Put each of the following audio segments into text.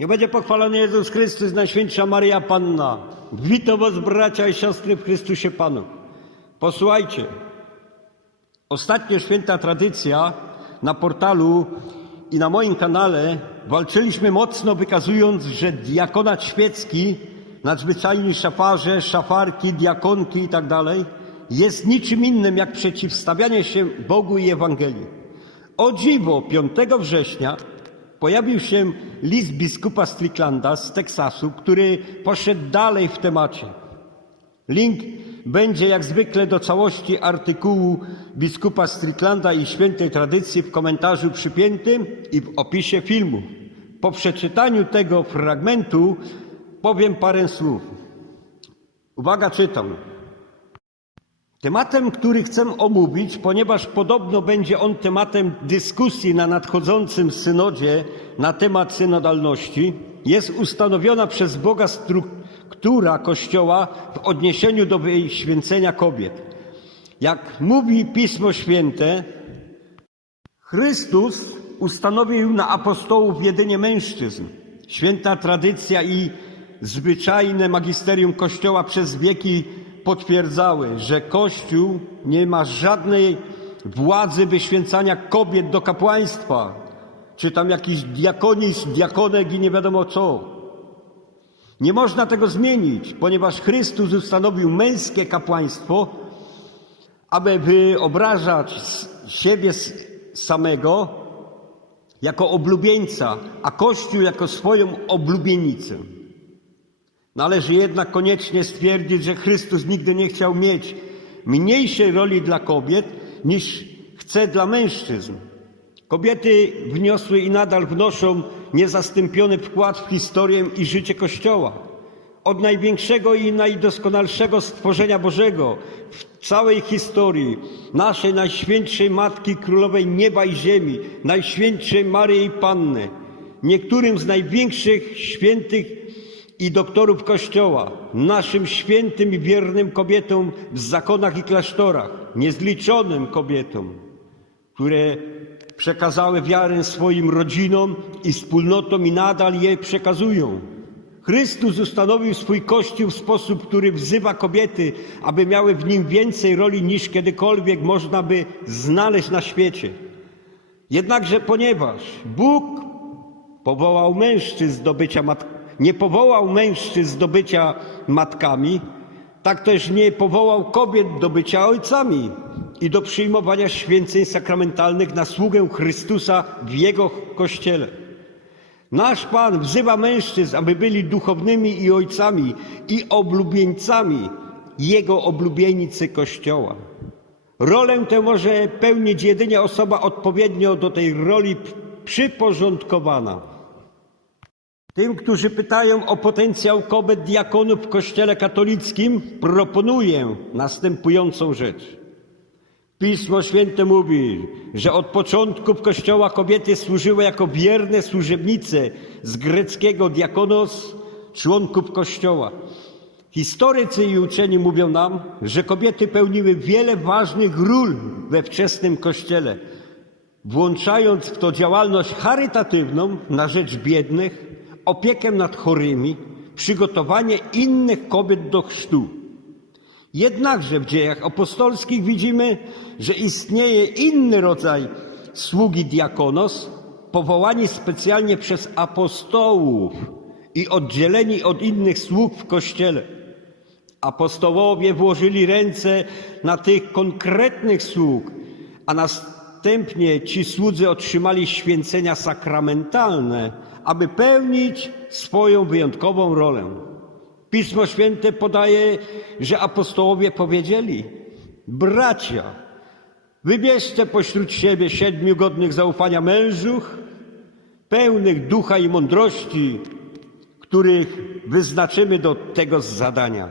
Nie będzie pochwalony Jezus Chrystus, Najświętsza Maria Panna. Witam was bracia i siostry w Chrystusie Panu. Posłuchajcie. Ostatnio święta tradycja na portalu i na moim kanale walczyliśmy mocno wykazując, że diakonat świecki, nadzwyczajni szafarze, szafarki, diakonki i tak jest niczym innym jak przeciwstawianie się Bogu i Ewangelii. O dziwo, 5 września pojawił się list biskupa Stricklanda z Teksasu, który poszedł dalej w temacie. Link będzie jak zwykle do całości artykułu biskupa Stricklanda i świętej tradycji w komentarzu przypiętym i w opisie filmu. Po przeczytaniu tego fragmentu powiem parę słów. Uwaga, czytam. Tematem, który chcę omówić, ponieważ podobno będzie on tematem dyskusji na nadchodzącym synodzie na temat synodalności, jest ustanowiona przez Boga struktura Kościoła w odniesieniu do wyświęcenia kobiet. Jak mówi Pismo Święte, Chrystus ustanowił na apostołów jedynie mężczyzn. Święta tradycja i zwyczajne magisterium Kościoła przez wieki potwierdzały, że Kościół nie ma żadnej władzy wyświęcania kobiet do kapłaństwa, czy tam jakiś diakonis, diakonek i nie wiadomo co. Nie można tego zmienić, ponieważ Chrystus ustanowił męskie kapłaństwo, aby wyobrażać siebie samego jako oblubieńca, a Kościół jako swoją oblubienicę. Należy jednak koniecznie stwierdzić, że Chrystus nigdy nie chciał mieć mniejszej roli dla kobiet niż chce dla mężczyzn. Kobiety wniosły i nadal wnoszą niezastąpiony wkład w historię i życie Kościoła. Od największego i najdoskonalszego stworzenia Bożego w całej historii, naszej Najświętszej Matki Królowej Nieba i Ziemi, Najświętszej Maryi Panny, niektórym z największych świętych i doktorów Kościoła, naszym świętym i wiernym kobietom w zakonach i klasztorach, niezliczonym kobietom, które przekazały wiarę swoim rodzinom i wspólnotom i nadal je przekazują. Chrystus ustanowił swój Kościół w sposób, który wzywa kobiety, aby miały w nim więcej roli niż kiedykolwiek można by znaleźć na świecie. Jednakże ponieważ Bóg powołał mężczyzn do bycia mat... nie powołał mężczyzn do bycia matkami, tak też nie powołał kobiet do bycia ojcami i do przyjmowania święceń sakramentalnych na sługę Chrystusa w Jego Kościele. Nasz Pan wzywa mężczyzn, aby byli duchownymi i ojcami i oblubieńcami Jego oblubienicy Kościoła. Rolę tę może pełnić jedynie osoba odpowiednio do tej roli przyporządkowana. Tym, którzy pytają o potencjał kobiet diakonów w Kościele katolickim, proponuję następującą rzecz. Pismo Święte mówi, że od początków Kościoła kobiety służyły jako wierne służebnice z greckiego diakonos, członków Kościoła. Historycy i uczeni mówią nam, że kobiety pełniły wiele ważnych ról we wczesnym Kościele, włączając w to działalność charytatywną na rzecz biednych, opiekę nad chorymi, przygotowanie innych kobiet do chrztu. Jednakże w dziejach apostolskich widzimy, że istnieje inny rodzaj sługi diakonos, powołani specjalnie przez apostołów i oddzieleni od innych sług w kościele. Apostołowie włożyli ręce na tych konkretnych sług, a następnie ci słudzy otrzymali święcenia sakramentalne, aby pełnić swoją wyjątkową rolę. Pismo Święte podaje, że apostołowie powiedzieli: Bracia, wybierzcie pośród siebie siedmiu godnych zaufania mężów, pełnych ducha i mądrości, których wyznaczymy do tego zadania.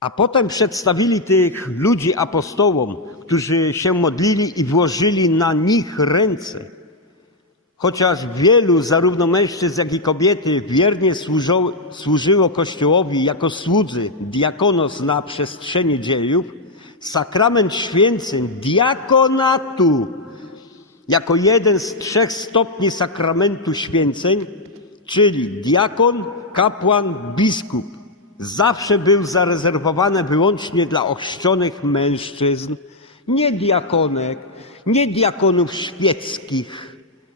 A potem przedstawili tych ludzi apostołom, którzy się modlili i włożyli na nich ręce. Chociaż wielu, zarówno mężczyzn, jak i kobiety, wiernie służyło Kościołowi jako słudzy, diakonos na przestrzeni dziejów, sakrament święceń, diakonatu jako jeden z trzech stopni sakramentu święceń, czyli diakon, kapłan, biskup, zawsze był zarezerwowany wyłącznie dla ochrzczonych mężczyzn, nie diakonek, nie diakonów świeckich,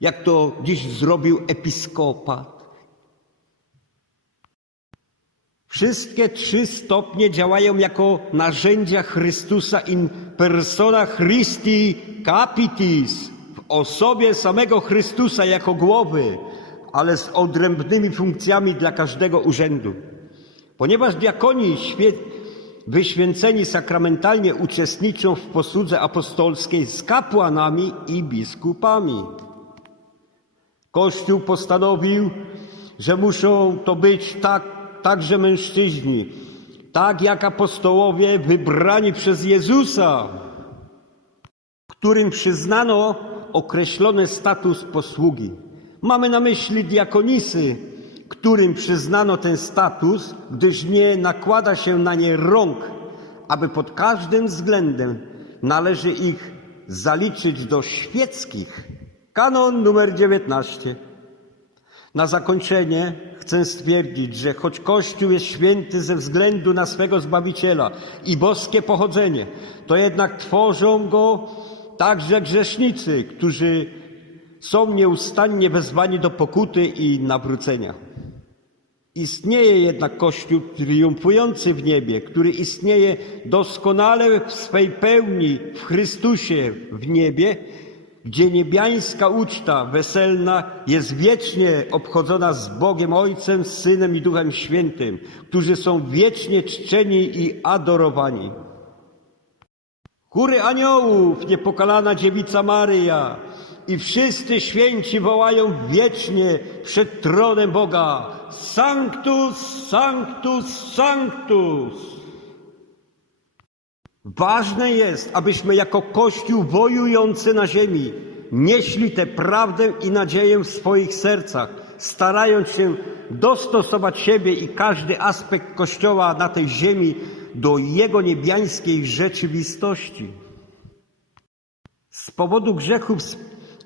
jak to dziś zrobił episkopat. Wszystkie trzy stopnie działają jako narzędzia Chrystusa in persona Christi capitis, w osobie samego Chrystusa jako głowy, ale z odrębnymi funkcjami dla każdego urzędu. Ponieważ diakoni wyświęceni sakramentalnie uczestniczą w posłudze apostolskiej z kapłanami i biskupami. Kościół postanowił, że muszą to być tak, także mężczyźni, tak jak apostołowie wybrani przez Jezusa, którym przyznano określony status posługi. Mamy na myśli diakonisy, którym przyznano ten status, gdyż nie nakłada się na nie rąk, aby pod każdym względem należy ich zaliczyć do świeckich. Kanon numer 19. Na zakończenie chcę stwierdzić, że choć Kościół jest święty ze względu na swego Zbawiciela i boskie pochodzenie, to jednak tworzą go także grzesznicy, którzy są nieustannie wezwani do pokuty i nawrócenia. Istnieje jednak Kościół triumfujący w niebie, który istnieje doskonale w swej pełni w Chrystusie w niebie, gdzie niebiańska uczta weselna jest wiecznie obchodzona z Bogiem Ojcem, Synem i Duchem Świętym, którzy są wiecznie czczeni i adorowani. Chóry aniołów, niepokalana dziewica Maryja i wszyscy święci wołają wiecznie przed tronem Boga Sanctus, Sanctus, Sanctus. Ważne jest, abyśmy jako Kościół wojujący na ziemi nieśli tę prawdę i nadzieję w swoich sercach, starając się dostosować siebie i każdy aspekt Kościoła na tej ziemi do Jego niebiańskiej rzeczywistości. Z powodu grzechów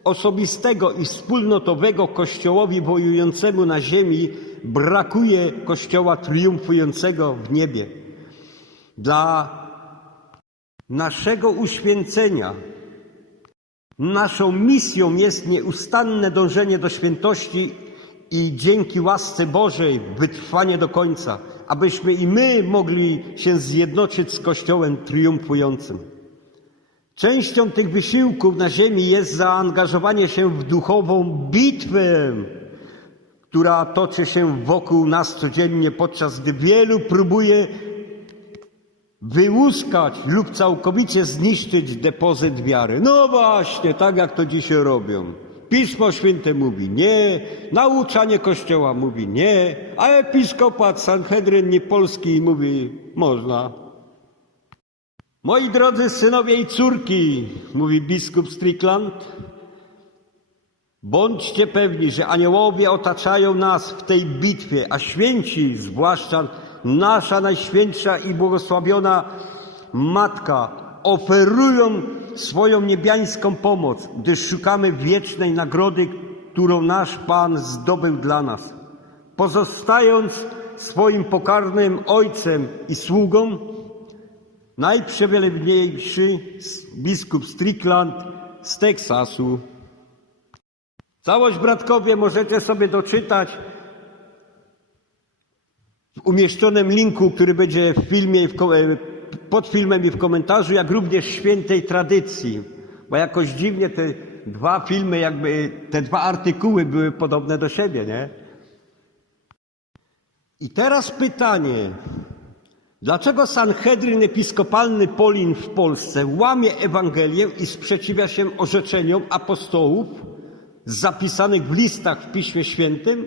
osobistego i wspólnotowego Kościołowi wojującemu na ziemi brakuje Kościoła triumfującego w niebie. Dla naszego uświęcenia. Naszą misją jest nieustanne dążenie do świętości i dzięki łasce Bożej wytrwanie do końca, abyśmy i my mogli się zjednoczyć z Kościołem triumfującym. Częścią tych wysiłków na ziemi jest zaangażowanie się w duchową bitwę, która toczy się wokół nas codziennie, podczas gdy wielu próbuje wyłuskać lub całkowicie zniszczyć depozyt wiary. No właśnie, tak jak to dzisiaj robią. Pismo Święte mówi nie, nauczanie Kościoła mówi nie, a episkopat Sanhedryn Niepolski mówi można. Moi drodzy synowie i córki, mówi biskup Strickland, bądźcie pewni, że aniołowie otaczają nas w tej bitwie, a święci, zwłaszcza nasza najświętsza i błogosławiona Matka, oferują swoją niebiańską pomoc, gdyż szukamy wiecznej nagrody, którą nasz Pan zdobył dla nas. Pozostając swoim pokarnym Ojcem i sługą, najprzewielebniejszy biskup Strickland z Teksasu. Całość, bratkowie, możecie sobie doczytać umieszczonym linku, który będzie w filmie, e, pod filmem i w komentarzu, jak również świętej tradycji. Bo jakoś dziwnie te dwa filmy, jakby te dwa artykuły były podobne do siebie, nie? I teraz pytanie. Dlaczego Sanhedryn Episkopalny Polin w Polsce łamie Ewangelię i sprzeciwia się orzeczeniom apostołów zapisanych w listach w Piśmie Świętym?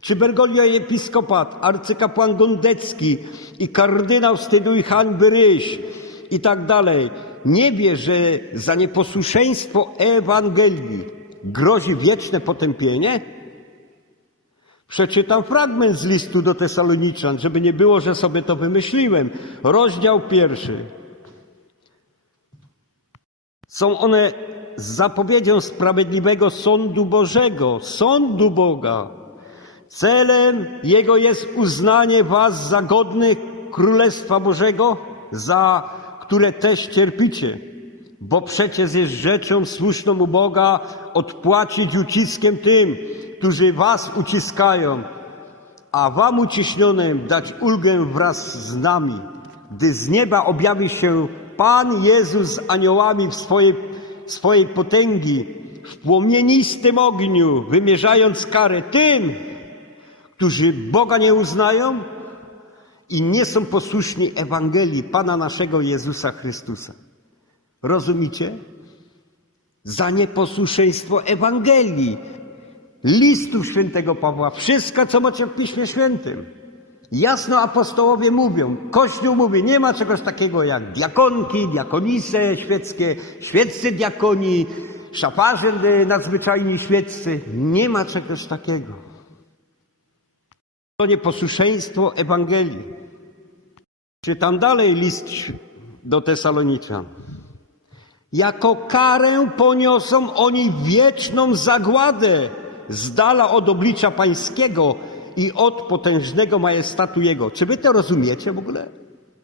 Czy Bergoglio episkopat, arcykapłan Gondecki i kardynał wstydu i hańby Ryś i tak dalej nie wie, że za nieposłuszeństwo Ewangelii grozi wieczne potępienie? Przeczytam fragment z listu do Tesaloniczan, żeby nie było, że sobie to wymyśliłem. Rozdział pierwszy. Są one zapowiedzią sprawiedliwego sądu Bożego, sądu Boga. Celem Jego jest uznanie Was za godnych Królestwa Bożego, za które też cierpicie. Bo przecież jest rzeczą słuszną u Boga odpłacić uciskiem tym, którzy Was uciskają, a Wam uciśnionym dać ulgę wraz z nami, gdy z nieba objawi się Pan Jezus z aniołami w swojej, swojej potęgi, w płomienistym ogniu, wymierzając karę tym, którzy Boga nie uznają i nie są posłuszni Ewangelii Pana naszego Jezusa Chrystusa. Rozumicie? Za nieposłuszeństwo Ewangelii, listów świętego Pawła, wszystko, co macie w Piśmie Świętym. Jasno apostołowie mówią, Kościół mówi, nie ma czegoś takiego jak diakonki, diakonise świeckie, świeccy diakoni, szafarze nadzwyczajni świeccy. Nie ma czegoś takiego. To nieposłuszeństwo Ewangelii. Czytam dalej list do Tesaloniczan. Jako karę poniosą oni wieczną zagładę z dala od oblicza pańskiego i od potężnego majestatu Jego. Czy wy to rozumiecie w ogóle?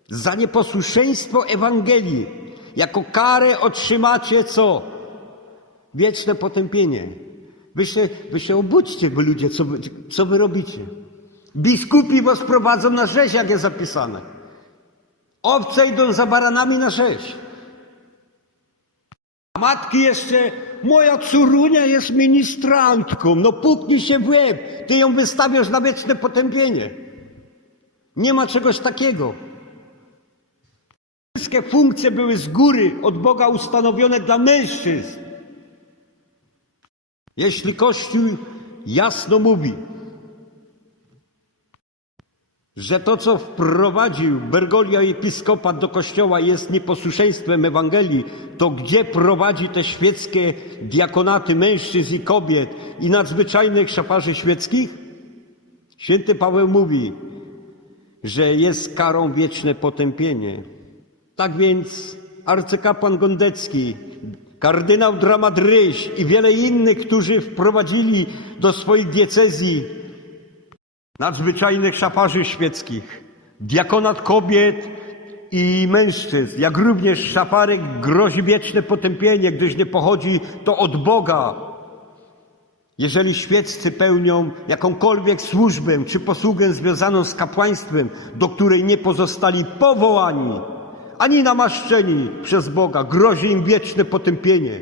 Za nieposłuszeństwo Ewangelii. Jako karę otrzymacie co? Wieczne potępienie. Wy się, wy się obudźcie, wy ludzie, co wy, co wy robicie? Biskupi was prowadzą na rzeź, jak jest zapisane. Owce idą za baranami na rzeź. A matki jeszcze, moja córunia jest ministrantką, no puknij się w łeb, ty ją wystawiasz na wieczne potępienie. Nie ma czegoś takiego. Wszystkie funkcje były z góry od Boga ustanowione dla mężczyzn. Jeśli Kościół jasno mówi, że to, co wprowadził Bergolia episkopat do kościoła jest nieposłuszeństwem Ewangelii, to gdzie prowadzi te świeckie diakonaty mężczyzn i kobiet i nadzwyczajnych szafarzy świeckich? Święty Paweł mówi, że jest karą wieczne potępienie. Tak więc arcykapłan Gondecki, kardynał Dramadryś i wiele innych, którzy wprowadzili do swoich diecezji nadzwyczajnych szafarzy świeckich, diakonat kobiet i mężczyzn, jak również szafarek grozi wieczne potępienie, gdyż nie pochodzi to od Boga. Jeżeli świeccy pełnią jakąkolwiek służbę czy posługę związaną z kapłaństwem, do której nie pozostali powołani ani namaszczeni przez Boga, grozi im wieczne potępienie.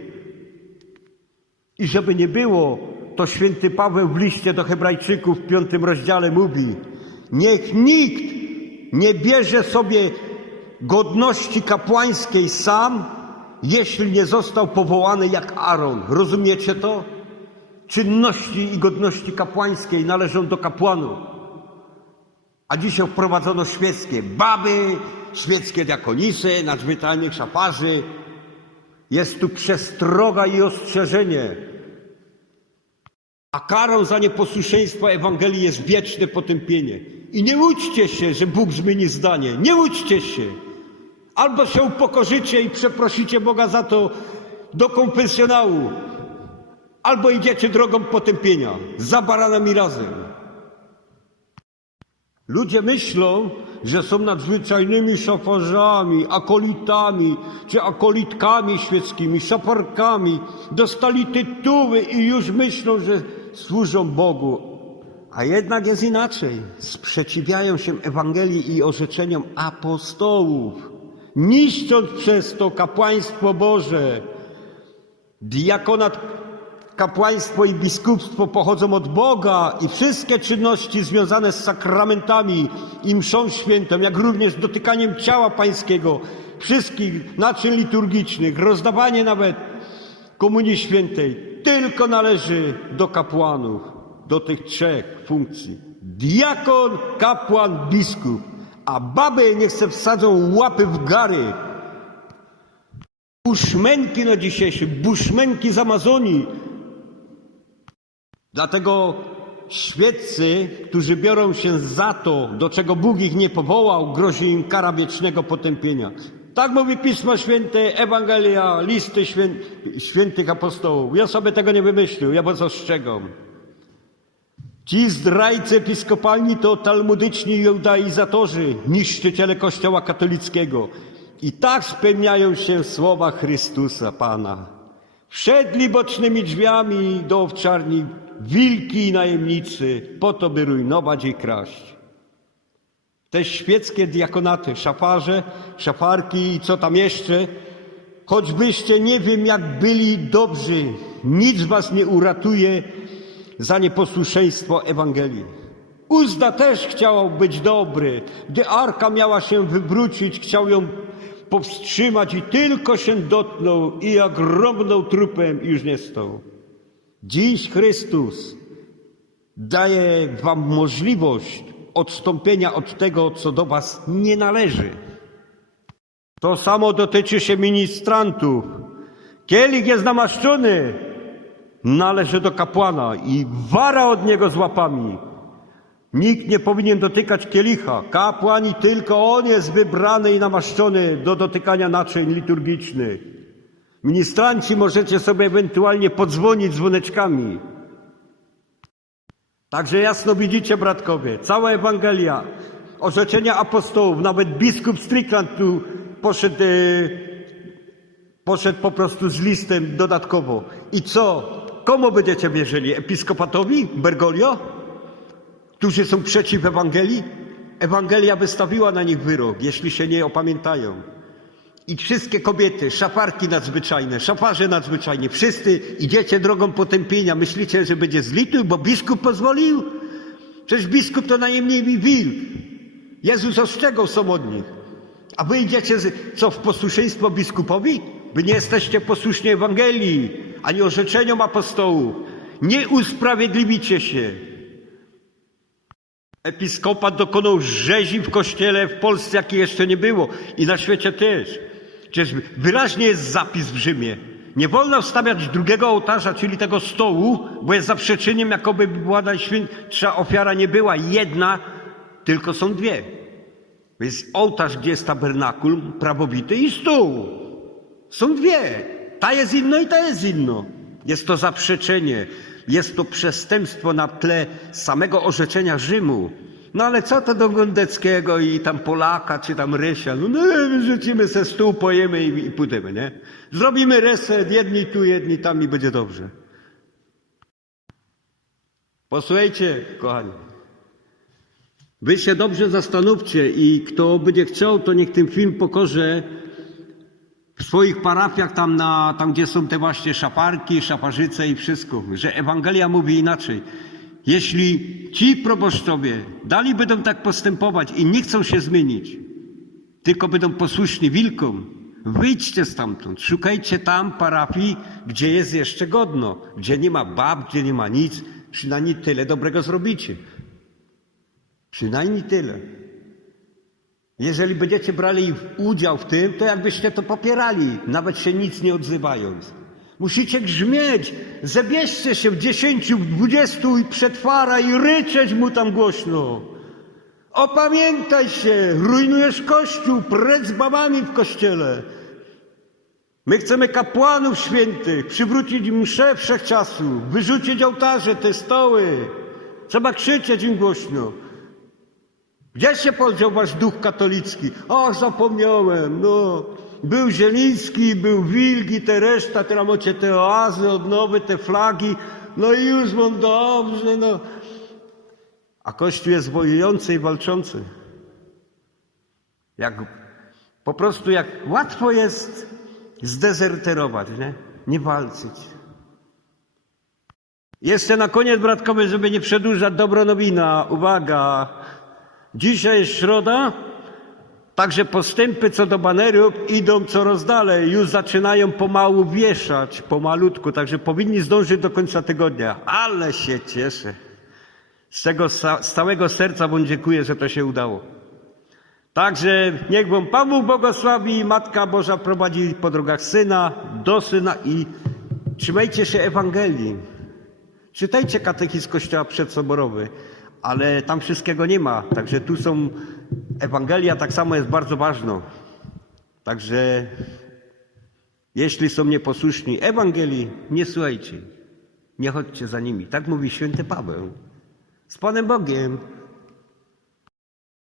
I żeby nie było, to święty Paweł w liście do Hebrajczyków w piątym rozdziale mówi: Niech nikt nie bierze sobie godności kapłańskiej sam, jeśli nie został powołany jak Aaron. Rozumiecie to? Czynności i godności kapłańskiej należą do kapłanów. A dzisiaj wprowadzono świeckie baby, świeckie diakonisy, nadzwyczajnych szafarzy. Jest tu przestroga i ostrzeżenie. A karą za nieposłuszeństwo Ewangelii jest wieczne potępienie. I nie łudźcie się, że Bóg zmieni zdanie. Nie łudźcie się. Albo się upokorzycie i przeprosicie Boga za to do konfesjonału, albo idziecie drogą potępienia, za baranami razem. Ludzie myślą, że są nadzwyczajnymi szafarzami, akolitami czy akolitkami świeckimi, szafarkami. Dostali tytuły i już myślą, że służą Bogu. A jednak jest inaczej. Sprzeciwiają się Ewangelii i orzeczeniom apostołów, niszcząc przez to kapłaństwo Boże. Diakonat, kapłaństwo i biskupstwo pochodzą od Boga i wszystkie czynności związane z sakramentami i mszą świętą, jak również dotykaniem ciała pańskiego, wszystkich naczyń liturgicznych, rozdawanie nawet komunii świętej, tylko należy do kapłanów, do tych trzech funkcji. Diakon, kapłan, biskup. A baby niech se wsadzą łapy w gary, buszmenki na dzisiejszy, buszmenki z Amazonii. Dlatego świeccy, którzy biorą się za to, do czego Bóg ich nie powołał, grozi im kara wiecznego potępienia. Tak mówi Pismo Święte, Ewangelia, listy świę, świętych apostołów. Ja sobie tego nie wymyślił, ja was ostrzegam. Ci zdrajcy episkopalni to talmudyczni judaizatorzy, niszczyciele Kościoła katolickiego. I tak spełniają się słowa Chrystusa Pana. Wszedli bocznymi drzwiami do owczarni wilki i najemnicy, po to by rujnować i kraść. Te świeckie diakonaty, szafarze, szafarki i co tam jeszcze, choćbyście nie wiem jak byli dobrzy, nic was nie uratuje za nieposłuszeństwo Ewangelii. Uzda też chciał być dobry. Gdy arka miała się wywrócić, chciał ją powstrzymać i tylko się dotknął i jak rąbnął trupem już nie stał. Dziś Chrystus daje wam możliwość odstąpienia od tego, co do was nie należy. To samo dotyczy się ministrantów. Kielich jest namaszczony, należy do kapłana i wara od niego z łapami. Nikt nie powinien dotykać kielicha. Kapłan i tylko on jest wybrany i namaszczony do dotykania naczyń liturgicznych. Ministranci możecie sobie ewentualnie podzwonić dzwoneczkami. Także jasno widzicie, bratkowie, cała Ewangelia, orzeczenia apostołów, nawet biskup Strickland tu poszedł, e, poszedł po prostu z listem dodatkowo. I co? Komu będziecie wierzyli? Episkopatowi? Bergoglio? Którzy są przeciw Ewangelii? Ewangelia wystawiła na nich wyrok, jeśli się nie opamiętają. I wszystkie kobiety, szafarki nadzwyczajne, szafarze nadzwyczajni, wszyscy idziecie drogą potępienia. Myślicie, że będzie zlituj, bo biskup pozwolił? Przecież biskup to najmniej wilk. Jezus ostrzegał są od nich. A wy idziecie, z, co, w posłuszeństwo biskupowi? Wy nie jesteście posłuszni Ewangelii, ani orzeczeniom apostołów. Nie usprawiedliwicie się. Episkopat dokonał rzezi w kościele w Polsce, jakiej jeszcze nie było i na świecie też. Przecież wyraźnie jest zapis w Rzymie. Nie wolno wstawiać drugiego ołtarza, czyli tego stołu, bo jest zaprzeczeniem, jakoby była najświętsza ofiara nie była jedna, tylko są dwie. Jest ołtarz, gdzie jest tabernakulum prawowity i stół. Są dwie. Ta jest inno i ta jest inno. Jest to zaprzeczenie. Jest to przestępstwo na tle samego orzeczenia Rzymu. No ale co to do Gondeckiego i tam Polaka, czy tam Rysia? No, no wyrzucimy se stół, pojemy i, i pójdziemy, nie? Zrobimy reset, jedni tu, jedni tam i będzie dobrze. Posłuchajcie, kochani. Wy się dobrze zastanówcie i kto będzie chciał, to niech ten film pokorze w swoich parafiach, tam, na, tam gdzie są te właśnie szaparki, szaparzyce i wszystko, że Ewangelia mówi inaczej. Jeśli ci proboszczowie dalej będą tak postępować i nie chcą się zmienić, tylko będą posłuszni wilkom, wyjdźcie stamtąd, szukajcie tam parafii, gdzie jest jeszcze godno, gdzie nie ma bab, gdzie nie ma nic, przynajmniej tyle dobrego zrobicie. Przynajmniej tyle. Jeżeli będziecie brali udział w tym, to jakbyście to popierali, nawet się nic nie odzywając. Musicie grzmieć, zabierzcie się w dziesięciu, dwudziestu i przetwara i ryczeć mu tam głośno. Opamiętaj się, rujnujesz kościół, precz z babami w kościele. My chcemy kapłanów świętych, przywrócić mszę wszechczasu, wyrzucić ołtarze, te stoły. Trzeba krzyczeć im głośno. Gdzie się podział wasz duch katolicki? O, zapomniałem, no. Był Zieliński, był Wilgi, te reszta, macie te oazy, odnowy, te flagi. No i już wam dobrze, no. A Kościół jest wojujący i walczący. Jak, po prostu jak łatwo jest zdezerterować, nie? Nie walczyć. Jeszcze na koniec, bratkowie, żeby nie przedłużać, dobro nowina. Uwaga! Dzisiaj jest środa, także postępy co do banerów idą coraz dalej. Już zaczynają pomału wieszać, pomalutku, także powinni zdążyć do końca tygodnia. Ale się cieszę. Z tego z całego serca Wam dziękuję, że to się udało. Także niech Wam Pan Bóg błogosławi i Matka Boża prowadzi po drogach Syna, do Syna i trzymajcie się Ewangelii. Czytajcie katechizm Kościoła przedsoborowy, ale tam wszystkiego nie ma. Także tu są Ewangelia, tak samo jest bardzo ważna. Także jeśli są nieposłuszni Ewangelii, nie słuchajcie. Nie chodźcie za nimi. Tak mówi święty Paweł. Z Panem Bogiem.